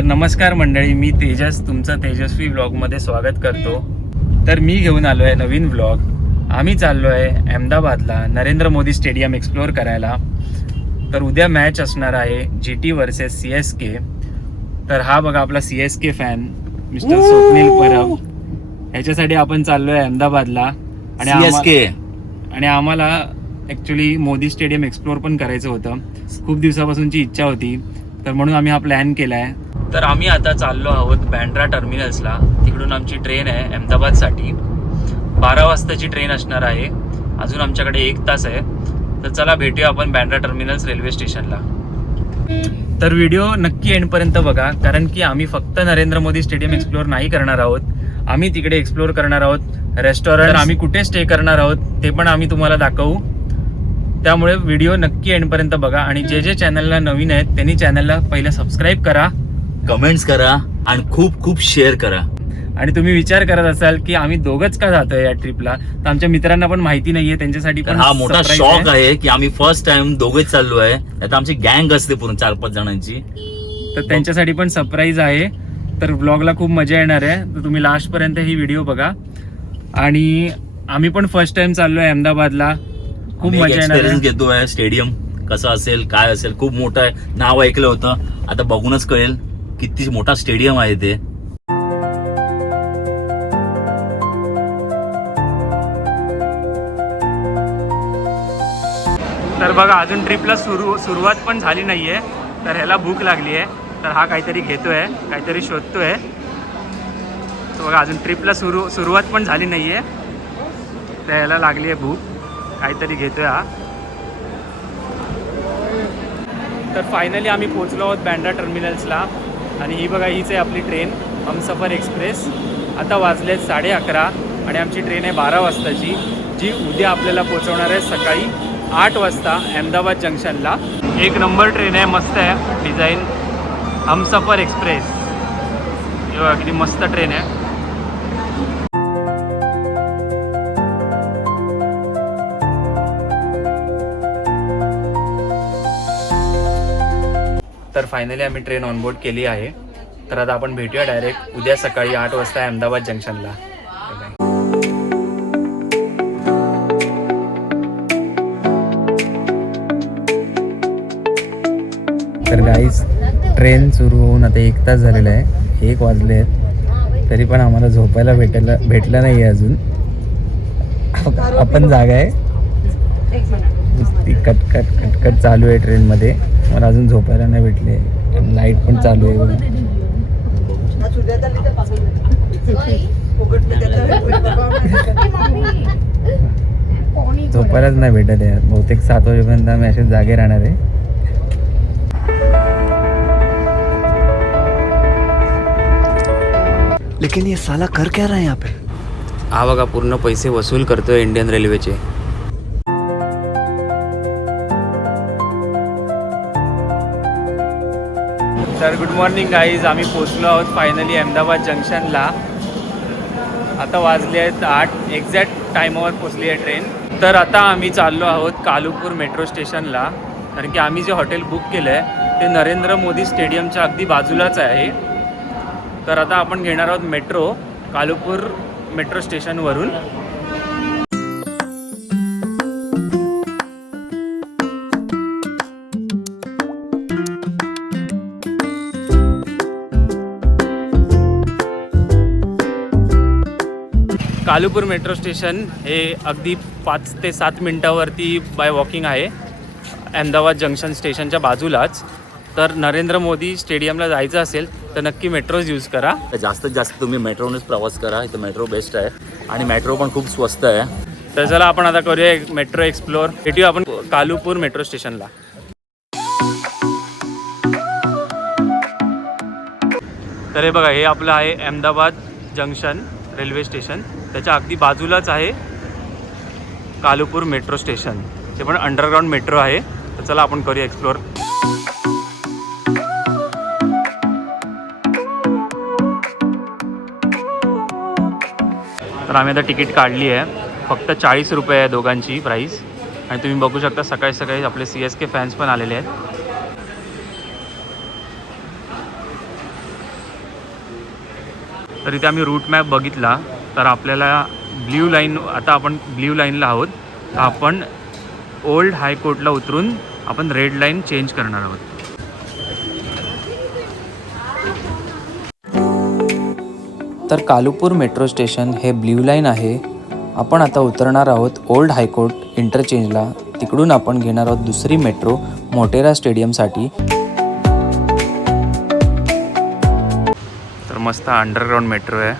तर नमस्कार मंडळी, मी तेजस तुमचं तेजस्वी व्लॉगमध्ये स्वागत करतो. तर मी घेऊन आलो आहे नवीन व्लॉग. आम्ही चाललो आहे अहमदाबादला नरेंद्र मोदी स्टेडियम एक्सप्लोअर करायला. तर उद्या मॅच असणार आहे GT वर्सेस CSK. तर हा बघा आपला CSK fan mister Swapnil Parab, ह्याच्यासाठी आपण चाललो आहे अहमदाबादला. आणि आम्हाला ॲक्च्युली मोदी स्टेडियम एक्सप्लोअर पण करायचं होतं. खूप दिवसापासूनची इच्छा होती, तर म्हणून आम्ही हा प्लॅन केला आहे. तर आम्ही आता चाललो आहोत बँड्रा टर्मिनल्सला. तिकडून आमची ट्रेन आहे अहमदाबादसाठी. 12 वाजताची ट्रेन असणार आहे. अजून आमच्याकडे 1 तास आहे. तर चला भेटूया आपण बँड्रा टर्मिनल्स रेल्वे स्टेशनला. तर व्हिडिओ नक्की एंडपर्यंत बघा, कारण की आम्ही फक्त नरेंद्र मोदी स्टेडियम एक्सप्लोअर नाही करणार आहोत. आम्ही तिकडे एक्सप्लोअर करणार आहोत रेस्टॉरंट, आम्ही कुठे स्टे करणार आहोत ते पण आम्ही तुम्हाला दाखवू. त्यामुळे व्हिडिओ नक्की एंडपर्यंत बघा. आणि जे चॅनलला नवीन आहेत त्यांनी चॅनलला पहिलं सबस्क्राईब करा, कमेंट्स करा आणि खूप खूप शेअर करा. आणि तुम्ही विचार करत असाल की आम्ही दोघंच का जातोय या ट्रिपला, तर आमच्या मित्रांना पण माहिती नाहीये, त्यांच्यासाठी पण हा मोठा शॉक आहे की आम्ही फर्स्ट टाइम दोघेच चाललो आहे. आता आमची गँग असते पूर्ण 4-5 जणांची, तर त्यांच्यासाठी पण सरप्राईज आहे. तर व्लॉगला खूप मजा येणार आहे. तर तुम्ही लास्ट पर्यंत ही व्हिडिओ बघा. आणि आम्ही पण फर्स्ट टाइम चाललोय अहमदाबादला. खूप मजा येणार एक्सपिरियन्स घेतोय. स्टेडियम कसं असेल, काय असेल, खूप मोठं आहे. नाव ऐकलं होतं, आता बघूनच कळेल किती मोठा स्टेडियम आहे ते. तर बघा अजून ट्रिपला सुरुवात पण झाली नाहीये. तर ह्याला भूक लागली आहे, तर हा काहीतरी घेतोय, काहीतरी शोधतोय. तर बघा अजून ट्रिपला सुरुवात पण झाली नाहीये, तर ह्याला लागली आहे भूक, काहीतरी घेतोय हा. तर फायनली आम्ही पोहोचलो आहोत बँड्रा टर्मिनल्सला. आणि ही बघा, हीच आहे आपली ट्रेन हमसफर एक्सप्रेस. आता वाजले 11:30 आणि आमची ट्रेन आहे 12 वाजताची, जी उद्या आपल्याला पोहोचवणार आहे सकाळी 8 वाजता अहमदाबाद जंक्शनला. 1 नंबर ट्रेन आहे, मस्त आहे डिझाईन. हमसफर एक्सप्रेस, हे बघा किती मस्त ट्रेन आहे. तर फायनली आम्ही ट्रेन ऑनबोर्ड केली आहे. तर आता आपण भेटूया डायरेक्ट उद्या सकाळी 8 वाजता अहमदाबाद जंक्शनला. तर गाईज, ट्रेन सुरू होऊन आता 1 तास झालेला आहे. 1 वाजले आहेत, तरी पण आम्हाला झोपायला भेटलं नाही आहे अजून. आपण जागा आहे, ती कटकट चालू आहे ट्रेनमध्ये. मला अजून झोपायला नाही भेटले. लाईट पण चालू आहे बघा. झोपायलाच नाही भेटत आहे. बहुतेक 7 वाजेपर्यंत आम्ही असेच जागे राहणार आहे. लेकिन ये साला कर क्या रहा है यहाँ पे? हा बघा पूर्ण पैसे वसूल करतोय इंडियन रेल्वेचे. तर गुड मॉर्निंग गाईज, आम्ही पोचलो आहोत फायनली अहमदाबाद जंक्शनला. आता वाजले आहेत 8, एक्झॅक्ट टायमावर पोचली आहे ट्रेन. तर आता आम्ही चाललो आहोत कालुपूर मेट्रो स्टेशनला, कारण की आम्ही जे हॉटेल बुक केलं आहे ते नरेंद्र मोदी स्टेडियमच्या अगदी बाजूलाच आहे. तर आता आपण घेणार आहोत मेट्रो कालुपूर मेट्रो स्टेशनवरून. कालुपूर मेट्रो स्टेशन हे अगदी 5 ते 7 मिनटावरती बाय वॉकिंग आहे अहमदाबाद जंक्शन स्टेशनच्या बाजूलाच. तर नरेंद्र मोदी स्टेडियमला जायचं असेल तर नक्की मेट्रोज यूज करा. जास्तीत जास्त तुम्ही मेट्रोनेच प्रवास करा. इथं मेट्रो बेस्ट आहे आणि मेट्रो पण खूप स्वस्त आहे. तर चला आपण आता करूया मेट्रो एक्सप्लोअर. भेटूया आपण कालुपूर मेट्रो स्टेशनला. तर हे बघा, हे आपलं आहे अहमदाबाद जंक्शन रेल्वे स्टेशन. त्याच्या अगदी बाजूलाच आहे कालुपूर मेट्रो स्टेशन. ते पण अंडरग्राऊंड मेट्रो आहे. तर चला आपण करूया एक्सप्लोअर. तर आम्ही आता तिकीट काढली आहे. फक्त 40 रुपये आहे दोघांची प्राईस. आणि तुम्ही बघू शकता सकाळी सकाळी आपले CSK फॅन्स पण आलेले आहेत. तर इथे आम्ही रूट मॅप बघितला तर आपल्याला ब्ल्यू लाईन, आता आपण ब्ल्यू लाईनला आहोत, तर आपण ओल्ड हायकोर्टला उतरून आपण रेड लाईन चेंज करणार आहोत. तर कालुपूर मेट्रो स्टेशन हे ब्ल्यू लाईन आहे. आपण आता उतरणार आहोत ओल्ड हायकोर्ट इंटरचेंजला. तिकडून आपण घेणार आहोत दुसरी मेट्रो मोटेरा स्टेडियमसाठी. तर मस्त अंडरग्राऊंड मेट्रो आहे.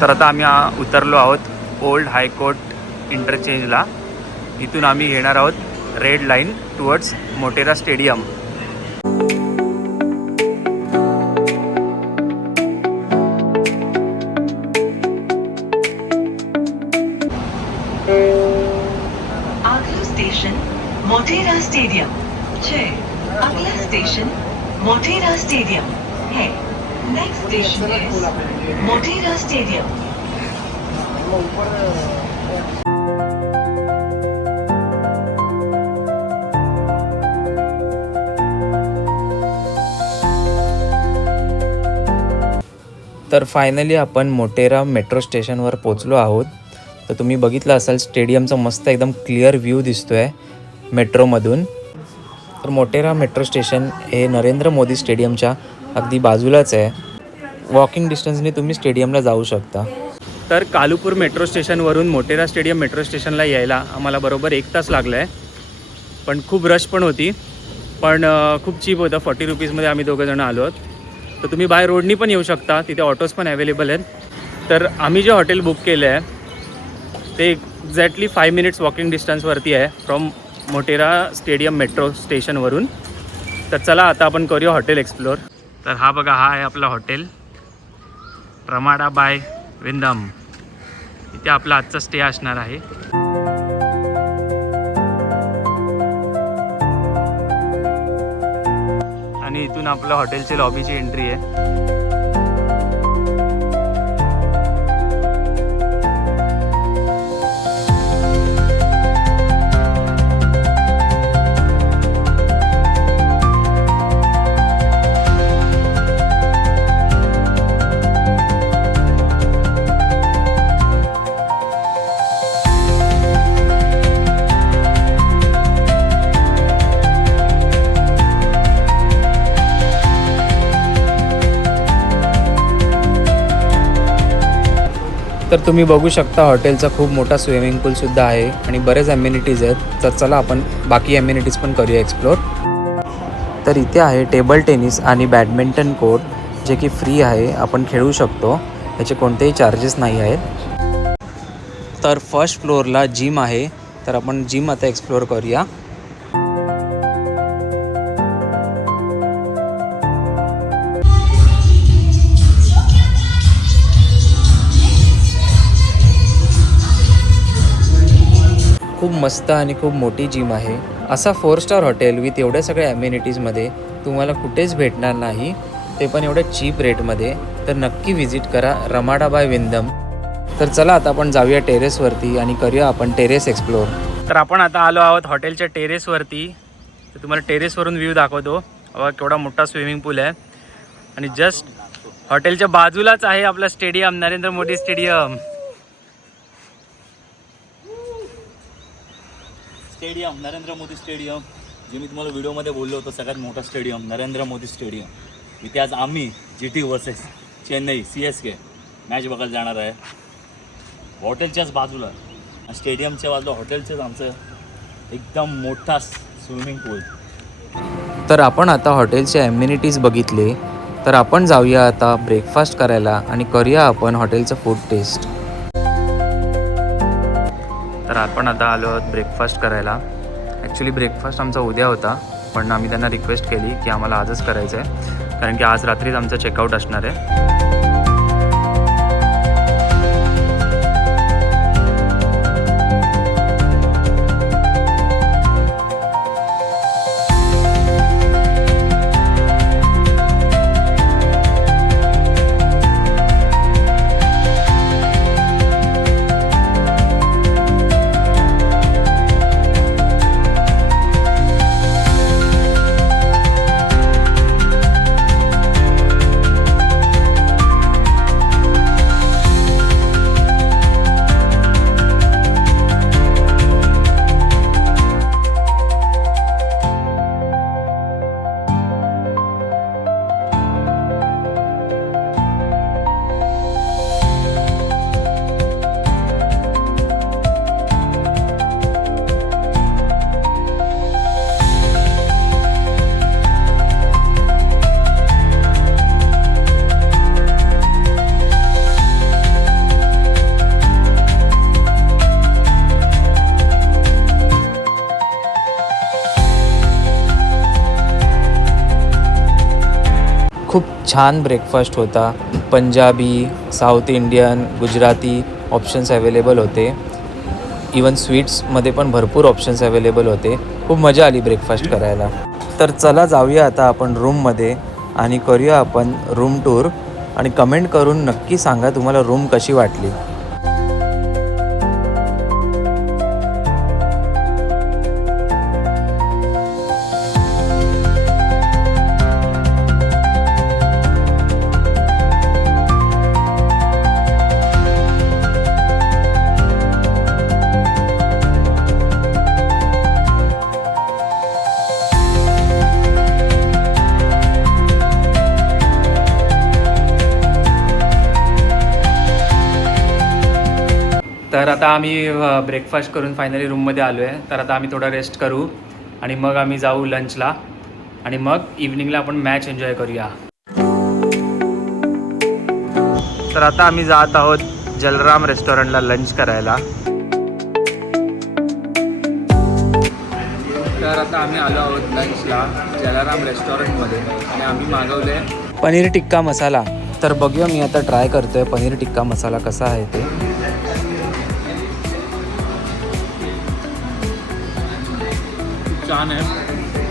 तर आता आम्ही उतरलो आहोत ओल्ड हायकोर्ट इंटरचेंजला. इथून आम्ही घेणार आहोत red line towards Motera stadium. अगला स्टेशन मोटेरा स्टेडियम 6. अगला स्टेशन मोटेरा स्टेडियम है. Next station is Motera stadium. तर फायनली आपण मोटेरा मेट्रो स्टेशनवर पोचलो आहोत. तर तुम्ही बघितलं असाल स्टेडियमचा मस्त एकदम क्लिअर व्ह्यू दिसतो आहे मेट्रोमधून. तर मोटेरा मेट्रो स्टेशन हे नरेंद्र मोदी स्टेडियमच्या अगदी बाजूलाच आहे. वॉकिंग डिस्टन्सने तुम्ही स्टेडियमला जाऊ शकता. तर कालुपूर मेट्रो स्टेशनवरून मोटेरा स्टेडियम मेट्रो स्टेशनला यायला आम्हाला बरोबर 1 तास लागला आहे. पण खूप रश पण होती, पण खूप चीप होतं. 40 रुपीजमध्ये आम्ही दोघंजणं आलो आहोत. तर तुम्ही बाय रोडनी पण येऊ शकता, तिथे ऑटोज पण अवेलेबल आहेत. तर आम्ही जे हॉटेल बुक केलं आहे ते एक्झॅक्टली 5 मिनिट्स वॉकिंग डिस्टन्सवरती आहे फ्रॉम मोटेरा स्टेडियम मेट्रो स्टेशनवरून. तर चला आता आपण करूया हॉटेल एक्सप्लोअर. तर हा बघा, हा आहे आपला हॉटेल रमाडा बाय विंदम. इथे आपला आजचा स्टे असणार आहे. आणि इथून आपल्या हॉटेलची लॉबीची एंट्री आहे. तर तुम्ही बघू शकता हॉटेलचा खूप मोठा स्विमिंग पूलसुद्धा आहे आणि बरेच ॲम्युनिटीज आहेत. तर चला आपण बाकी ॲम्युनिटीज पण करूया एक्सप्लोर. तर इथे आहे टेबल टेनिस आणि बॅडमिंटन कोर्ट, जे की फ्री आहे, आपण खेळू शकतो. याचे कोणतेही चार्जेस नाही आहेत. तर फर्स्ट फ्लोअरला जिम आहे, तर आपण जिम आता एक्सप्लोर करूया. खूप मस्त आणि खूप मोठी जिम आहे. असा 4 स्टार हॉटेल विथ एवढ्या सगळ्या ॲम्युनिटीजमध्ये तुम्हाला कुठेच भेटणार नाही, ते पण एवढ्या चीप रेटमध्ये. तर नक्की व्हिजिट करा रमाडा बाय विंदम. तर चला आता आपण जाऊया टेरेसवरती आणि करूया आपण टेरेस एक्सप्लोर. तर आपण आता आलो आहोत हॉटेलच्या टेरेसवरती. तर तुम्हाला टेरेसवरून व्ह्यू दाखवतो. बघा केवढा मोठा स्विमिंग पूल आहे आणि जस्ट हॉटेलच्या बाजूलाच आहे आपला stadium, Narendra Modi stadium. Stadium Narendra Modi stadium, जे मी तुम्हाला व्हिडिओमध्ये बोललो होतो, सगळ्यात मोठा स्टेडियम नरेंद्र मोदी स्टेडियम. इथे आज आम्ही GT versus Chennai CSK match बघायला जाणार आहे. हॉटेलच्याच बाजूला, स्टेडियमच्या बाजूला हॉटेलचंच आमचं एकदम मोठा स्विमिंग पूल. तर आपण आता हॉटेलचे ॲम्युनिटीज बघितले. तर आपण जाऊया आता ब्रेकफास्ट करायला आणि करूया आपण हॉटेलचं फूड टेस्ट. तर आपण आता आलो आहोत ब्रेकफास्ट करायला. ॲक्च्युली ब्रेकफास्ट आमचा उद्या होता, पण आम्ही त्यांना रिक्वेस्ट केली की आम्हाला आजच करायचं आहे, कारण की आज रात्रीच आमचं चेकआउट असणार आहे. छान ब्रेकफास्ट होता. Punjabi, south Indian, Gujarati options available होते. इवन स्वीट्समध्ये पण भरपूर ऑप्शन्स अवेलेबल होते. खूप मजा आली ब्रेकफास्ट करायला. तर चला जाऊया आता आपण रूममध्ये आणि करूया आपण रूम टूर. आणि कमेंट करून नक्की सांगा तुम्हाला रूम कशी वाटली. तर आता आम्ही ब्रेकफास्ट करून फायनली रूममध्ये आलो आहे. तर आता आम्ही थोडा रेस्ट करू आणि मग आम्ही जाऊ लंचला आणि मग इव्हनिंगला आपण मॅच एन्जॉय करूया. तर आता आम्ही जात आहोत जलराम रेस्टॉरंटला लंच करायला. तर आता आम्ही आलो आहोत लंचला जलराम रेस्टॉरंटमध्ये आणि आम्ही मागवलं आहे पनीर टिक्का मसाला. तर बघूया मी आता ट्राय करतोय पनीर टिक्का मसाला कसा आहे ते. छान आहे,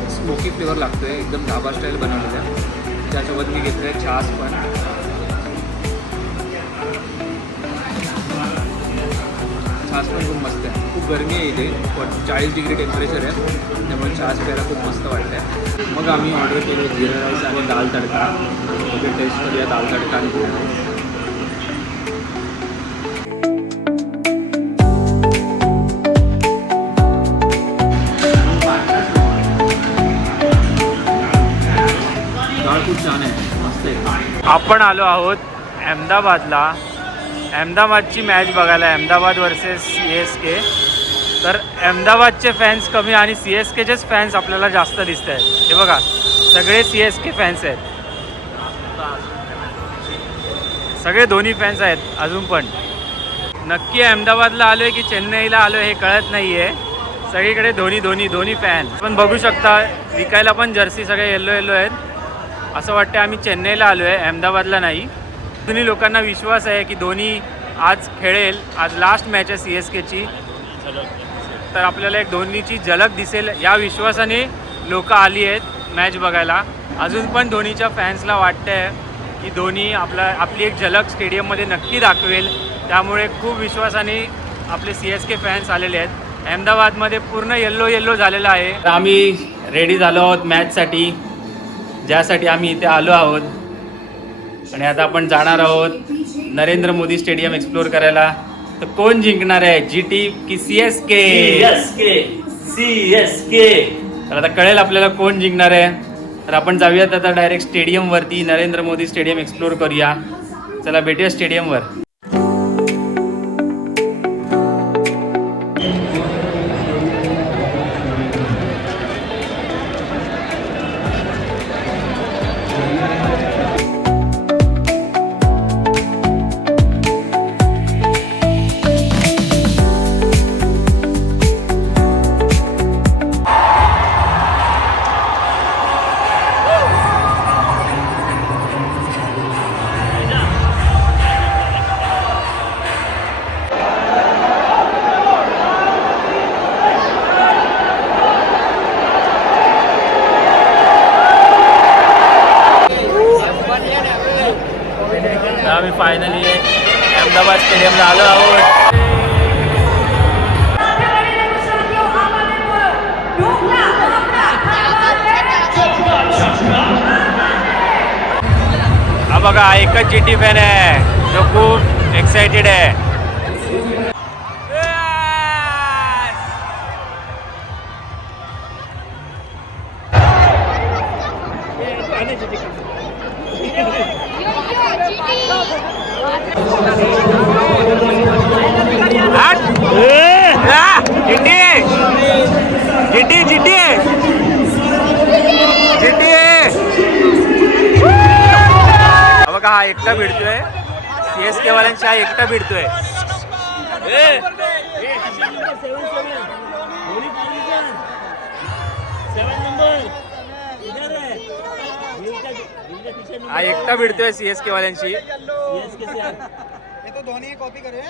स्मोकी फ्लेवर लागतो आहे, एकदम धाबा स्टाईल बनवलेलं आहे. त्यासोबत मी घेतलं आहे छास पण. छास पण खूप मस्त आहे. खूप गरमी आहे इथे, 40 डिग्री टेम्परेचर आहे, त्यामुळे छास प्यायला खूप मस्त वाटतं आहे. मग आम्ही ऑर्डर केलं जिरा राईस आणि दाल तडका. ओके, टेस्ट करूया दाल तडका आणि जिरा राईस. खूप छान आहे, मस्त आहे. आपण आलो आहोत अहमदाबादला. अहमदाबादची मॅच बघायला, अहमदाबाद वर्सेस CSK. तर अहमदाबादचे फॅन्स कमी आणि CSKचेच फॅन्स आपल्याला जास्त दिसत आहेत. हे बघा, सगळे CSK फॅन्स आहेत, सगळे धोनी फॅन्स आहेत अजून पण. नक्की अहमदाबादला आलो आहे की चेन्नईला आलो आहे हे कळत नाही आहे. सगळीकडे धोनी धोनी धोनी फॅन. पण बघू शकता विकायला पण जर्सी सगळे येल्लो येल्लो आहेत. असं वाटतं आम्ही चेन्नईला आलो आहे, अहमदाबादला नाही. दोन्ही लोकांना विश्वास आहे की धोनी आज खेळेल. आज लास्ट मॅच आहे CSKची, तर आपल्याला एक धोनीची झलक दिसेल या विश्वासाने लोक आली आहेत मॅच बघायला. अजून पण धोनीच्या फॅन्सला वाटतंय की धोनी आपली एक झलक स्टेडियममध्ये नक्की दाखवेल. त्यामुळे खूप विश्वासाने आपले CSK फॅन्स आलेले आहेत. अहमदाबादमध्ये पूर्ण येल्लो येल्लो झालेलं आहे. आम्ही रेडी झालो आहोत मॅचसाठी, ज्यासाठी आम्ही इथे आलो आहोत. आणि आता आपण जाणार आहोत नरेंद्र मोदी स्टेडियम एक्सप्लोर करायला. तर कोण जिंकणार आहे, GT की CSK? CSK. तर आता कळेल आपल्याला कोण जिंकणार आहे. तर आपण जाऊयात आता डायरेक्ट स्टेडियमवरती, नरेंद्र मोदी स्टेडियम एक्सप्लोर करूया. चला भेटूया स्टेडियमवर. आम्ही फायनली अहमदाबाद स्टेडियमला आलो आहोत. हा बघा, एकच GT फॅन आहे जो खूप एक्साइटेड आहे. बघा, हा एकटा भिडतोय, CSK वाल्यांची हा एकटा भिडतोय. हा एकटा भिडतोय CSK वाल्यांशी. CSK से आहे. ये तो धोनी की कॉपी करे.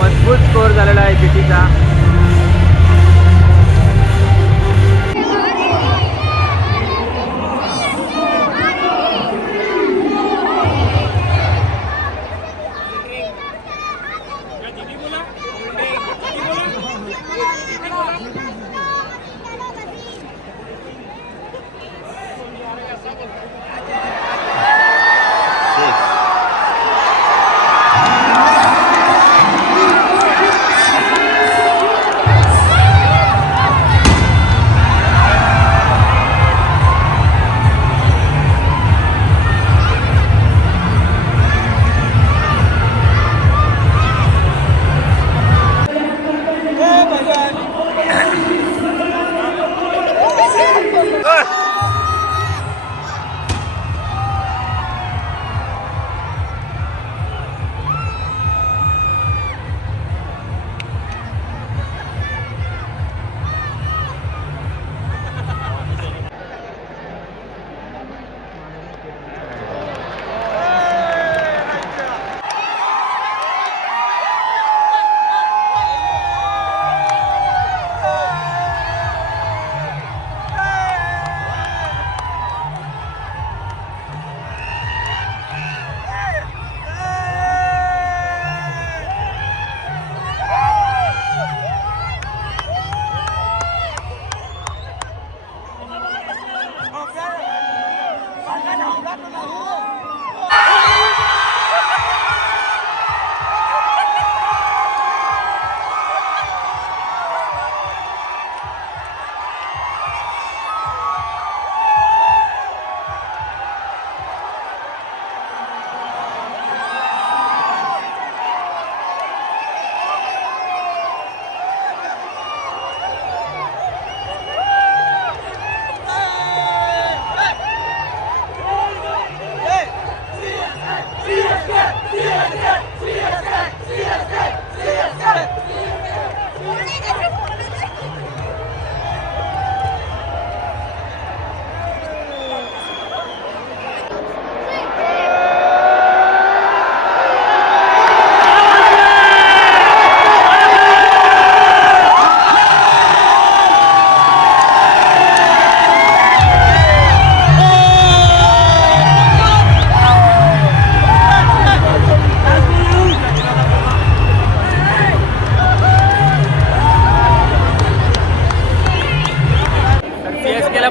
मजबूत स्कोर झालेला आहे जीटीचा.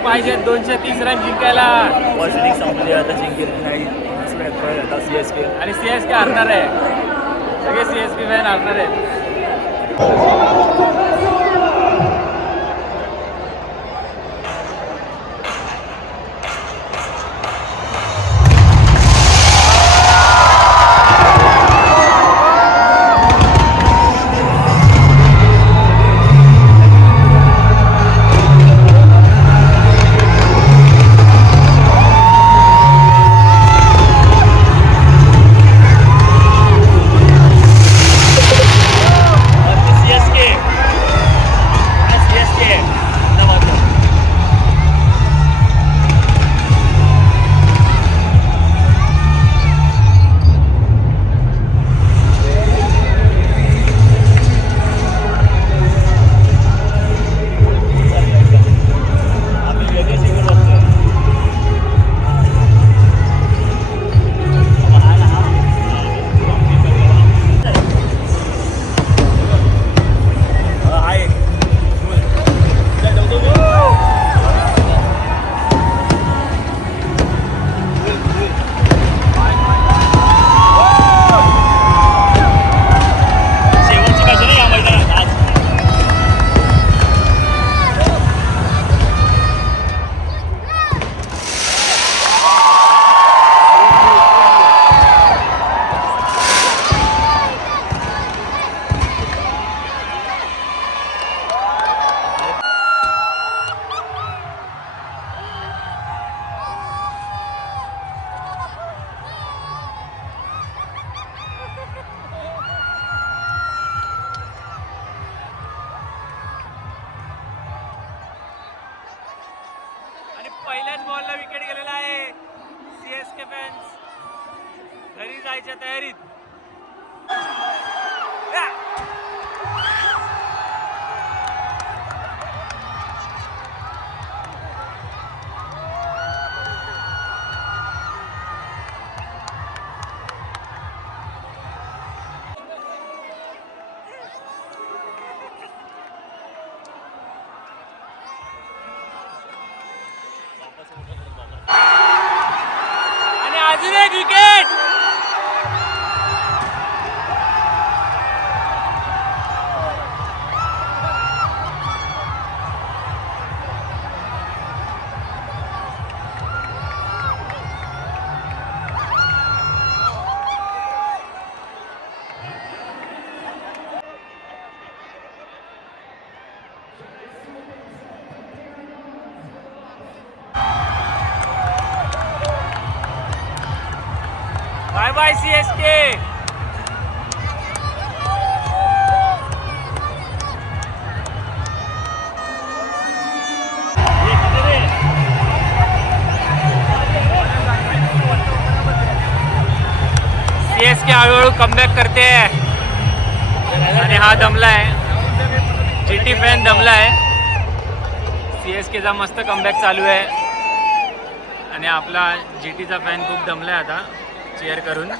पाहिजे 230 रन जिंकायला. फर्स्ट इनिंग संपली आता जिंकेल नाही आता CSK आणि CSK हरणार आहे. सगळे CSK फॅन हरणार आहेत. CSK पहिल्याच बॉलला विकेट गेलेला आहे. सीएसके फॅन्स घरी जायच्या तयारीत. आणि अजून एक wicket. Bye bye CSK. CSK हळूहळू कमबॅक करते आणि हा दमला आहे. जीटी फॅन दमला आहे. सीएसकेचा मस्त कमबॅक चालू आहे आणि आपला जीटीचा फॅन खूप दमला आहे आता चेअर करून.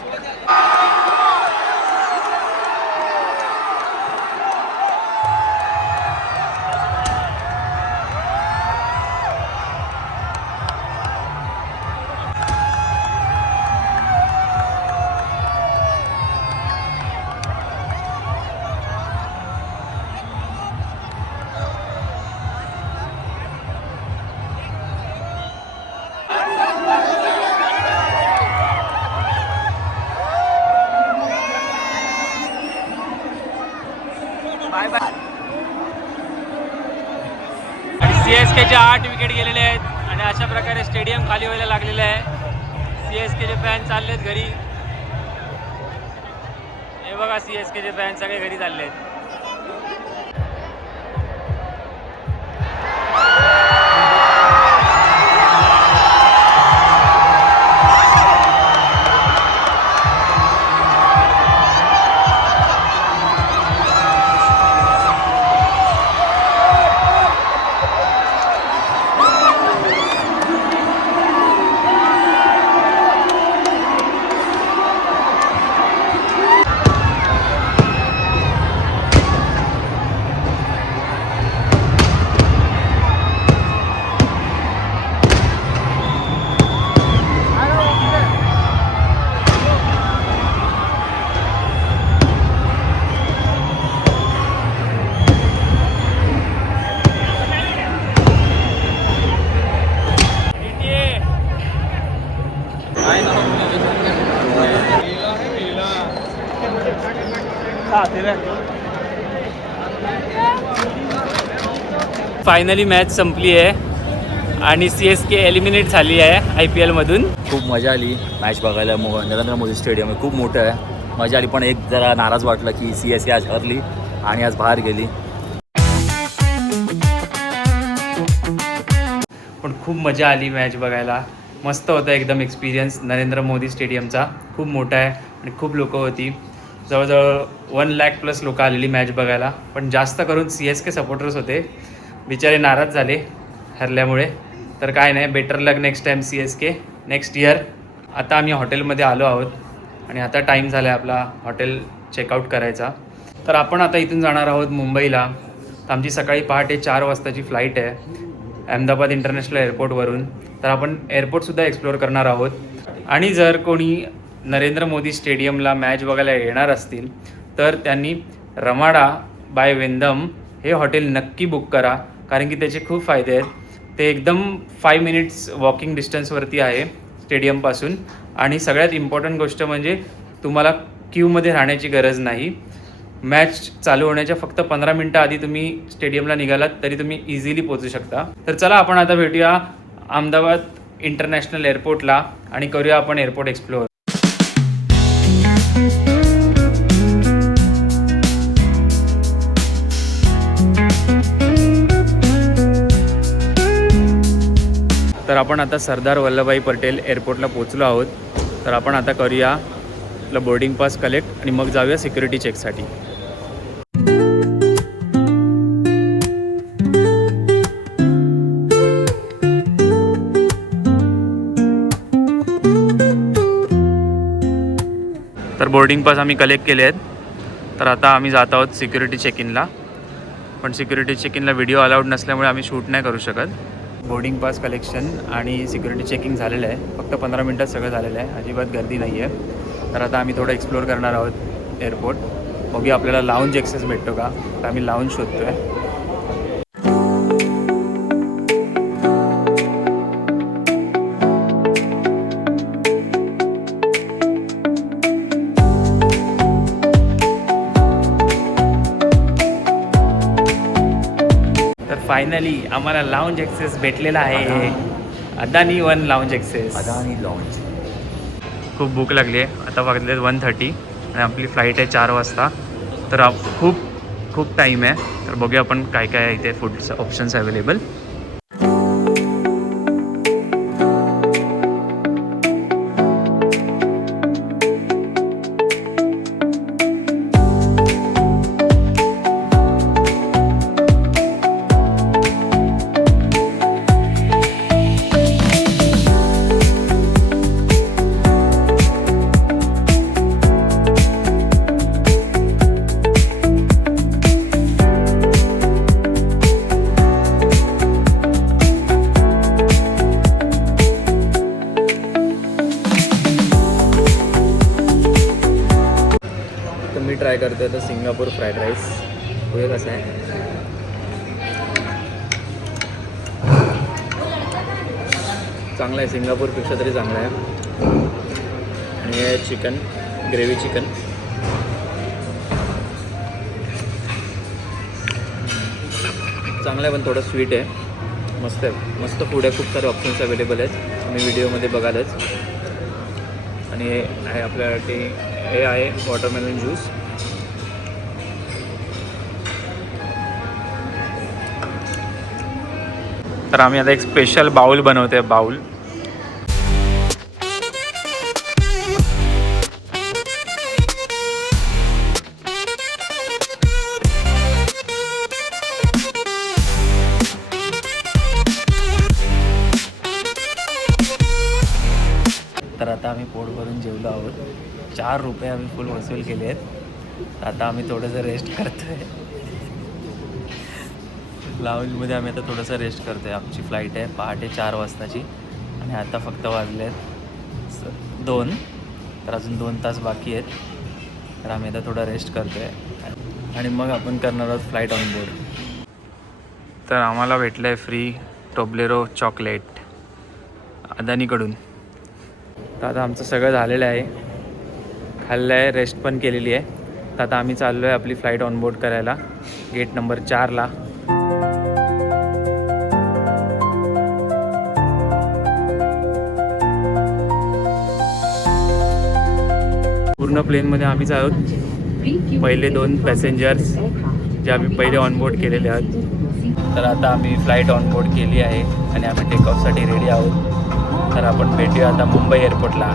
सीएसकेचे 8 विकेट गेलेले आहेत आणि अशा प्रकारे स्टेडियम खाली व्हायला लागलेलं आहे. सीएसकेचे फॅन चाललेत घरी. हे बघा सीएसकेचे फॅन सगळे घरी चालले आहेत. फायनली मॅच संपली आहे आणि सीएसके एलिमिनेट झाली आहे IPL मधून. खूप मजा आली मॅच बघायला. नरेंद्र मोदी स्टेडियम आहे, खूप मोठं आहे. मजा आली, पण एक जरा नाराज वाटलं की CSK आज हरली आणि आज बाहेर गेली. पण खूप मजा आली मॅच बघायला. मस्त होता एकदम एक्सपिरियन्स. नरेंद्र मोदी स्टेडियमचा खूप मोठा आहे आणि खूप लोक होती. जवळजवळ 1 लाख प्लस लोक आलेली मॅच बघायला. पण जास्त करून CSK सपोर्टर्स होते. बिचारे नाराज झाले हरल्यामुळे. तर काय नाही, better luck next time CSK, next year. आता आम्ही हॉटेलमध्ये आलो आहोत आणि आता टाईम झाला आहे आपला हॉटेल चेकआउट करायचा. तर आपण आता इथून जाणार आहोत मुंबईला. तर आमची सकाळी पहाटे 4 वाजताची फ्लाईट आहे अहमदाबाद इंटरनॅशनल एअरपोर्टवरून. तर आपण एअरपोर्टसुद्धा एक्सप्लोअर करणार आहोत. आणि जर कोणी नरेंद्र मोदी स्टेडियमला मॅच बघायला येणार असतील तर त्यांनी रमाडा बाय वेंदम हे हॉटेल नक्की बुक करा, कारण की त्याचे खूप फायदे आहेत. ते एकदम 5 मिनिट्स वॉकिंग डिस्टन्सवरती आहे स्टेडियमपासून. आणि सगळ्यात इम्पॉर्टंट गोष्ट म्हणजे तुम्हाला क्यूमध्ये राहण्याची गरज नाही. मॅच चालू होण्याच्या फक्त 15 मिनटं आधी तुम्ही स्टेडियमला निघालात तरी तुम्ही इझिली पोहोचू शकता. तर चला आपण आता भेटूया अहमदाबाद इंटरनॅशनल एअरपोर्टला आणि करूया आपण एअरपोर्ट एक्सप्लोअर. तर तर आपण आता सरदार वल्लभभाई पटेल एअरपोर्टला पोचलो आहोत. तर आपण आता करूया आपलं बोर्डिंग पास कलेक्ट आणि मग जाऊया सिक्युरिटी चेकसाठी. तर बोर्डिंग पास आम्ही कलेक्ट केले आहेत. तर आता आम्ही जात आहोत सिक्युरिटी चेक इनला. पण सिक्युरिटी चेक इनला व्हिडिओ अलाउड नसल्यामुळे आम्ही शूट नाही करू शकत. बोर्डिंग पास कलेक्शन आणि सिक्युरिटी चेकिंग झालेलं आहे. फक्त 15 मिनटात सगळं झालेलं आहे. अजिबात गर्दी नाही आहे. तर आता आम्ही थोडं एक्सप्लोअर करणार आहोत एअरपोर्ट. बघूया आपल्याला लाऊंज ॲक्सेस भेटतो का. तर आम्ही लाऊंज शोधतो आहे. फायनली आम्हाला लाऊंज ॲक्सेस भेटलेला आहे. Adani one lounge access. Adani launch. खूप भूक लागली आहे. आता वाजले 1:30 आणि आपली फ्लाईट आहे 4 वाजता. तर खूप टाईम आहे. तर बघूया आपण काय काय आहे इथे फूडचं ऑप्शन्स अवेलेबल. मी ट्राय करतो आता सिंगापूर फ्राईड राईस. बघूया कसं आहे. चांगला आहे. सिंगापूरपेक्षा तरी चांगला आहे. आणि हे चिकन ग्रेव्ही चिकन. चांगलं आहे पण थोडं स्वीट आहे. मस्त आहे. मस्त फूड आहे. खूप सारे ऑप्शन्स अवेलेबल आहेत. तुम्ही व्हिडिओमध्ये बघालच. आणि हे आहे आपल्यासाठी हे आहे वॉटरमेलन ज्यूस. तर आम्ही आता एक स्पेशल बाउल बनवतोय. बाउल तर आता आम्ही पोट भरून जेवलो आहोत. 4 रुपये आम्ही फुल वसूल केले आहेत. आता आम्ही थोडंसं रेस्ट करतो आहे. लाऊंजमध्ये आम्ही आता थोडंसं रेस्ट करतो आहे. आमची फ्लाईट आहे पहाटे 4 वाजताची आणि आता फक्त वाजले आहेत 2. तर अजून 2 तास बाकी आहेत. तर आम्ही आता थोडं रेस्ट करतो आहे आणि मग आपण करणार आहोत फ्लाईट ऑन बोर्ड. तर आम्हाला भेटलं आहे फ्री टोब्लेरो चॉकलेट अदानीकडून. तर आता आमचं सगळं झालेलं आहे. खाल्लं आहे. रेस्ट पण केलेली आहे. तर आता आम्ही चाललो आहे आपली फ्लाईट ऑन बोर्ड करायला गेट नंबर 4ला. पूर्ण प्लेनमध्ये आम्हीच आहोत. पहिले 2 पॅसेंजर्स जे आम्ही पहिले ऑनबोर्ड केलेले आहोत. तर आता आम्ही फ्लाईट ऑनबोर्ड केली आहे आणि आम्ही टेकऑफसाठी रेडी आहोत. तर आपण भेटूया आता मुंबई एअरपोर्टला.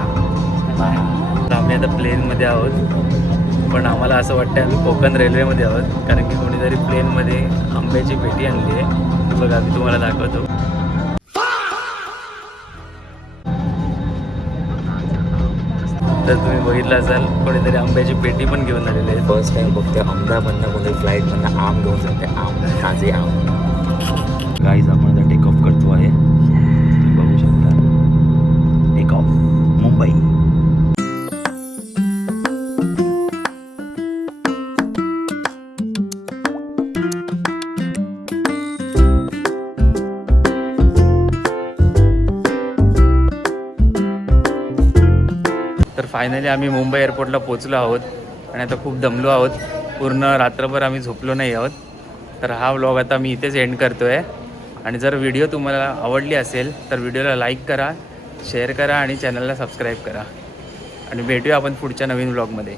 तर आम्ही आता प्लेनमध्ये आहोत. पण आम्हाला असं वाटतं आम्ही कोकण रेल्वेमध्ये आहोत. कारण की कोणीतरी प्लेनमध्ये आंब्याची पेटी आणली आहे. बघा मी तुम्हाला दाखवतो. तर तुम्ही बघितलं असाल कोणीतरी आंब्याची पेटी पण घेऊन आलेली आहे. फर्स्ट टाइम बघते अहमदाबादमधनं कोणतरी फ्लाईटमधनं आम घेऊन जाते. आम ताजे आम. गाईज आपण आता टेक ऑफ करतो आहे. तुम्ही बघू शकता. Take off Mumbai. तर फायनली आम्ही मुंबई एअरपोर्टला पोचलो आहोत आणि आता खूप दमलो आहोत. पूर्ण रात्रभर आम्ही झोपलो नाही आहोत. तर हा व्लॉग आता मी इथेच एंड करतो आहे. आणि जर व्हिडिओ तुम्हाला आवडली असेल तर व्हिडिओला लाईक करा, शेअर करा आणि चॅनलला सबस्क्राईब करा. आणि भेटूया आपण पुढच्या नवीन व्लॉगमध्ये.